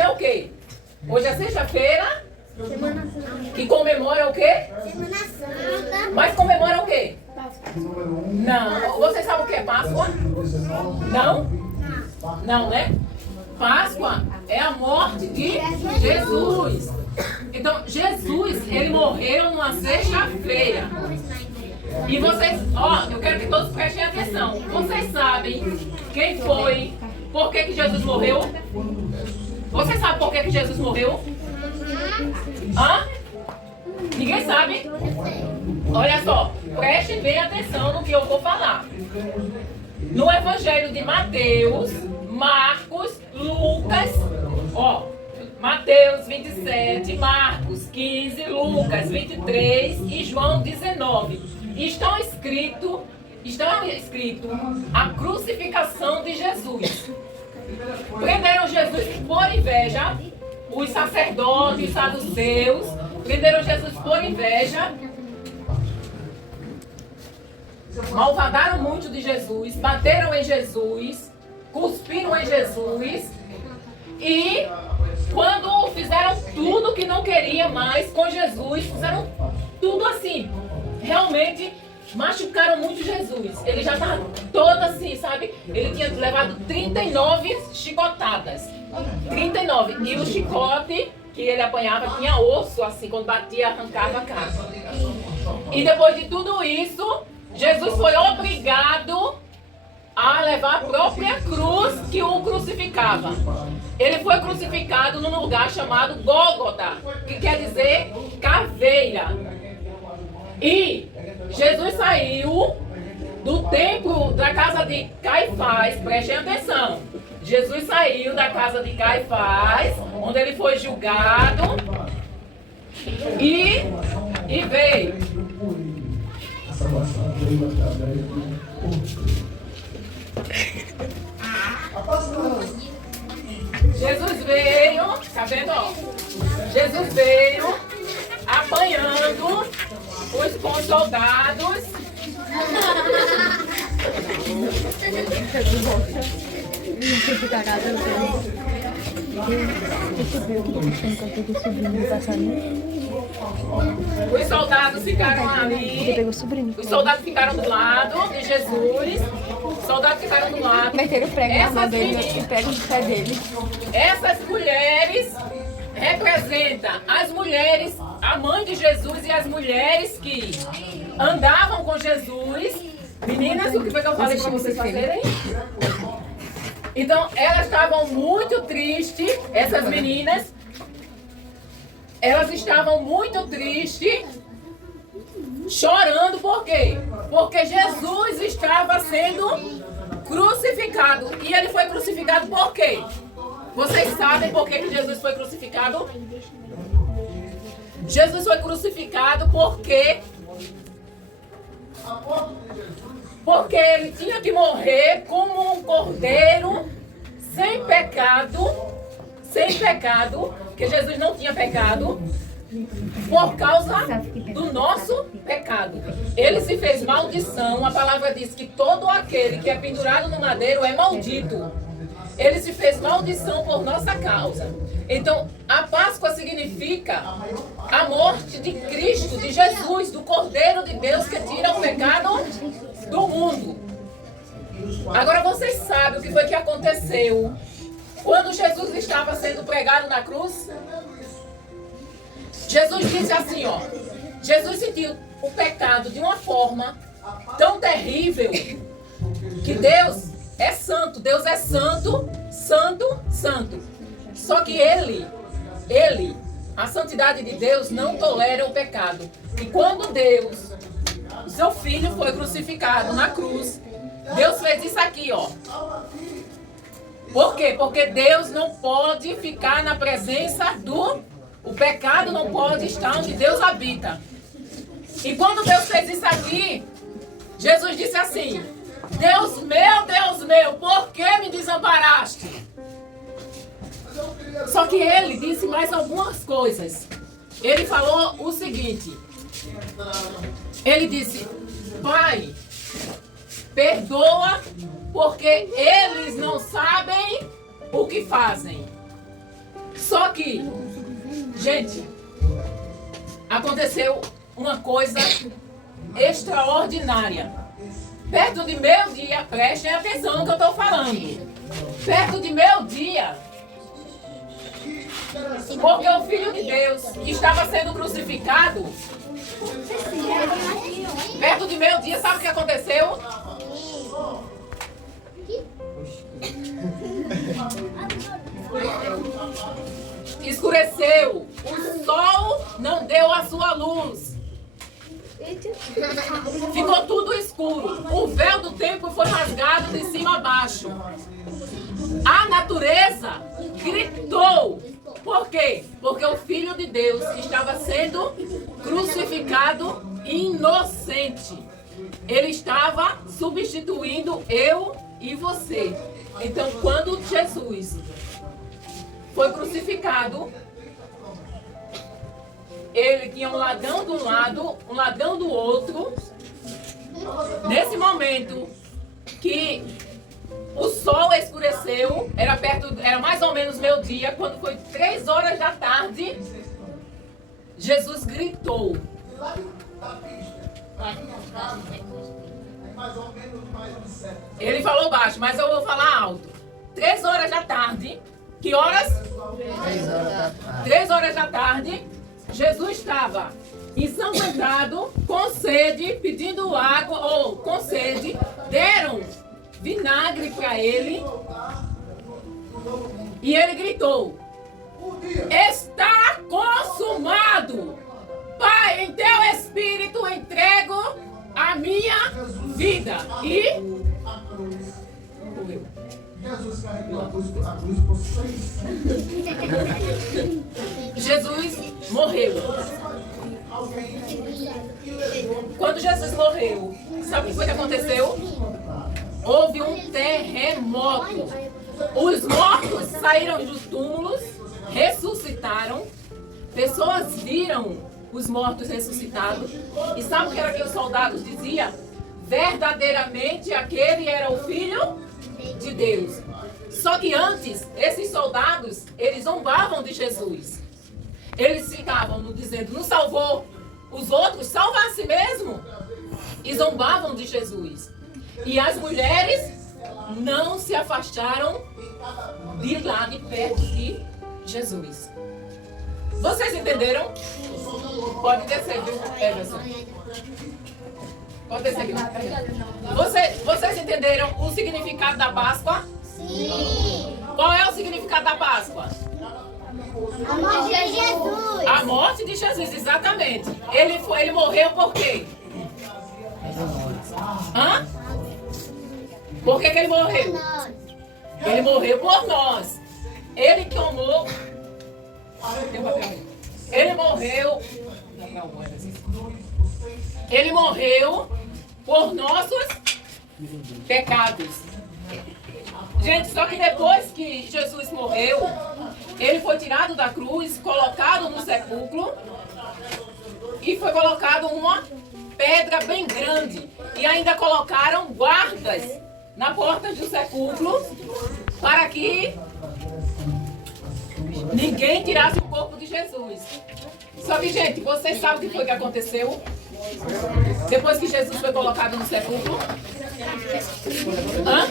Hoje é o quê? Hoje é sexta-feira. Semana Santa. Que comemora o quê? Semana Santa. Mas comemora o quê? Páscoa. Não. Você sabe o que é Páscoa? Não? Não, né? Páscoa é a morte de Jesus. Então, Jesus, ele morreu numa sexta-feira. E vocês, ó, eu quero que todos prestem atenção. Vocês sabem quem foi, por que Jesus morreu? Vocês sabem por que Jesus morreu? Hã? Ninguém sabe? Olha só, prestem bem atenção no que eu vou falar. No Evangelho de Mateus, Marcos, Lucas, ó, Mateus 27, Marcos 15, Lucas 23 e João 19. Estão escrito a crucificação de Jesus. Prenderam Jesus por inveja, os sacerdotes, os saduceus, prenderam Jesus por inveja, malvadaram muito de Jesus, bateram em Jesus, cuspiram em Jesus e quando fizeram tudo que não queria mais com Jesus, fizeram tudo assim, realmente machucaram muito Jesus. Ele já estava todo assim, sabe? Ele tinha levado 39 chicotadas. 39. E o chicote que ele apanhava tinha osso, assim, quando batia, arrancava a carne. E depois de tudo isso, Jesus foi obrigado a levar a própria cruz que o crucificava. Ele foi crucificado num lugar chamado Gólgota, que quer dizer caveira. E Jesus saiu do templo da casa de Caifás, prestem atenção. Jesus saiu da casa de Caifás, onde ele foi julgado, e veio. Jesus veio, tá vendo, ó? Jesus veio apanhando com os soldados. Os soldados ficaram ali. Os soldados ficaram do lado de Jesus. Os soldados ficaram do lado. Meteram o prego na mão dele meninas, e prego no pé dele. essas mulheres representam as mulheres, a mãe de Jesus e as mulheres que andavam com Jesus. Meninas, o que foi que eu falei para vocês fazerem? Então, elas estavam muito tristes, essas meninas. Elas estavam muito tristes, chorando, por quê? Porque Jesus estava sendo crucificado. E ele foi crucificado por quê? Vocês sabem por que Jesus foi crucificado? Jesus foi crucificado porque ele tinha que morrer como um cordeiro sem pecado, que Jesus não tinha pecado, por causa do nosso pecado. Ele se fez maldição, a palavra diz que todo aquele que é pendurado no madeiro é maldito. Ele se fez maldição por nossa causa. Então, a Páscoa significa a morte de Cristo, de Jesus, do Cordeiro de Deus que tira o pecado do mundo. Agora vocês sabem o que foi que aconteceu quando Jesus estava sendo pregado na cruz? Jesus disse assim, ó. Jesus sentiu o pecado de uma forma tão terrível que Deus é santo, santo. Só que ele, a santidade de Deus não tolera o pecado. E quando Deus, o seu filho foi crucificado na cruz, Deus fez isso aqui, ó. Por quê? Porque Deus não pode ficar na presença o pecado não pode estar onde Deus habita. E quando Deus fez isso aqui, Jesus disse assim: Deus meu, por que me desamparaste? Só que ele disse mais algumas coisas. Ele falou o seguinte. Ele disse: Pai, perdoa, porque eles não sabem o que fazem. Só que, gente, aconteceu uma coisa extraordinária. Perto de meio-dia, prestem atenção no que eu estou falando. Perto de meio-dia, porque o Filho de Deus estava sendo crucificado. Perto de meio-dia, sabe o que aconteceu? Escureceu. O sol não deu a sua luz. Ficou tudo escuro. O véu do templo foi rasgado de cima a baixo. A natureza gritou. Por quê? Porque o Filho de Deus estava sendo crucificado inocente. Ele estava substituindo eu e você. Então, quando Jesus foi crucificado, ele tinha um ladrão de um lado, um ladrão do outro. Nesse momento que o sol escureceu, era mais ou menos meio-dia, quando foi 3 horas da tarde, Jesus gritou. Ele falou baixo, mas eu vou falar alto. 3 horas da tarde. Que horas? 3 horas da tarde. Jesus estava ensanguentado, com sede, pedindo água, ou com sede. Deram vinagre para ele. E ele gritou: está consumado. Pai, em teu espírito entrego a minha vida. E morreu. Jesus morreu. Quando Jesus morreu, sabe o que foi que aconteceu? Houve um terremoto. Os mortos saíram dos túmulos, ressuscitaram. Pessoas viram os mortos ressuscitados. E sabe o que era que os soldados diziam? Verdadeiramente aquele era o Filho de Deus. Só que antes, esses soldados, eles zombavam de Jesus. Eles ficavam dizendo, não salvou os outros, salva a si mesmo. E zombavam de Jesus. E as mulheres não se afastaram de lá de perto de Jesus. Vocês entenderam? Pode descer, viu, Everson? Pode descer aqui. Vocês entenderam o significado da Páscoa? Sim. Qual é o significado da Páscoa? A morte de Jesus. A morte de Jesus, exatamente. Ele morreu por quê? Hã? Por que ele morreu? Ele morreu por nós. Ele tomou. Ele morreu. Ele morreu por nossos pecados. Gente, só que depois que Jesus morreu, ele foi tirado da cruz, colocado no sepulcro e foi colocado uma pedra bem grande. E ainda colocaram guardas na porta do sepulcro para que ninguém tirasse o corpo de Jesus. Só que, gente, vocês sabem o que foi que aconteceu? Depois que Jesus foi colocado no sepulcro? Hã?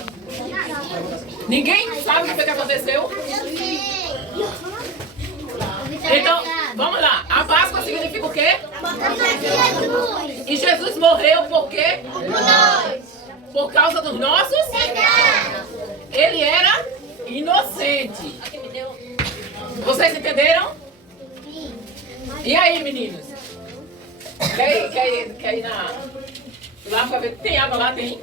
Ninguém sabe o que foi que aconteceu? Então, vamos lá. A Páscoa significa o quê? E Jesus morreu por quê? Por causa dos nossos? Ele era inocente. Vocês entenderam? E aí, meninos? Quer ir lá pra ver? Tem água lá? Tem?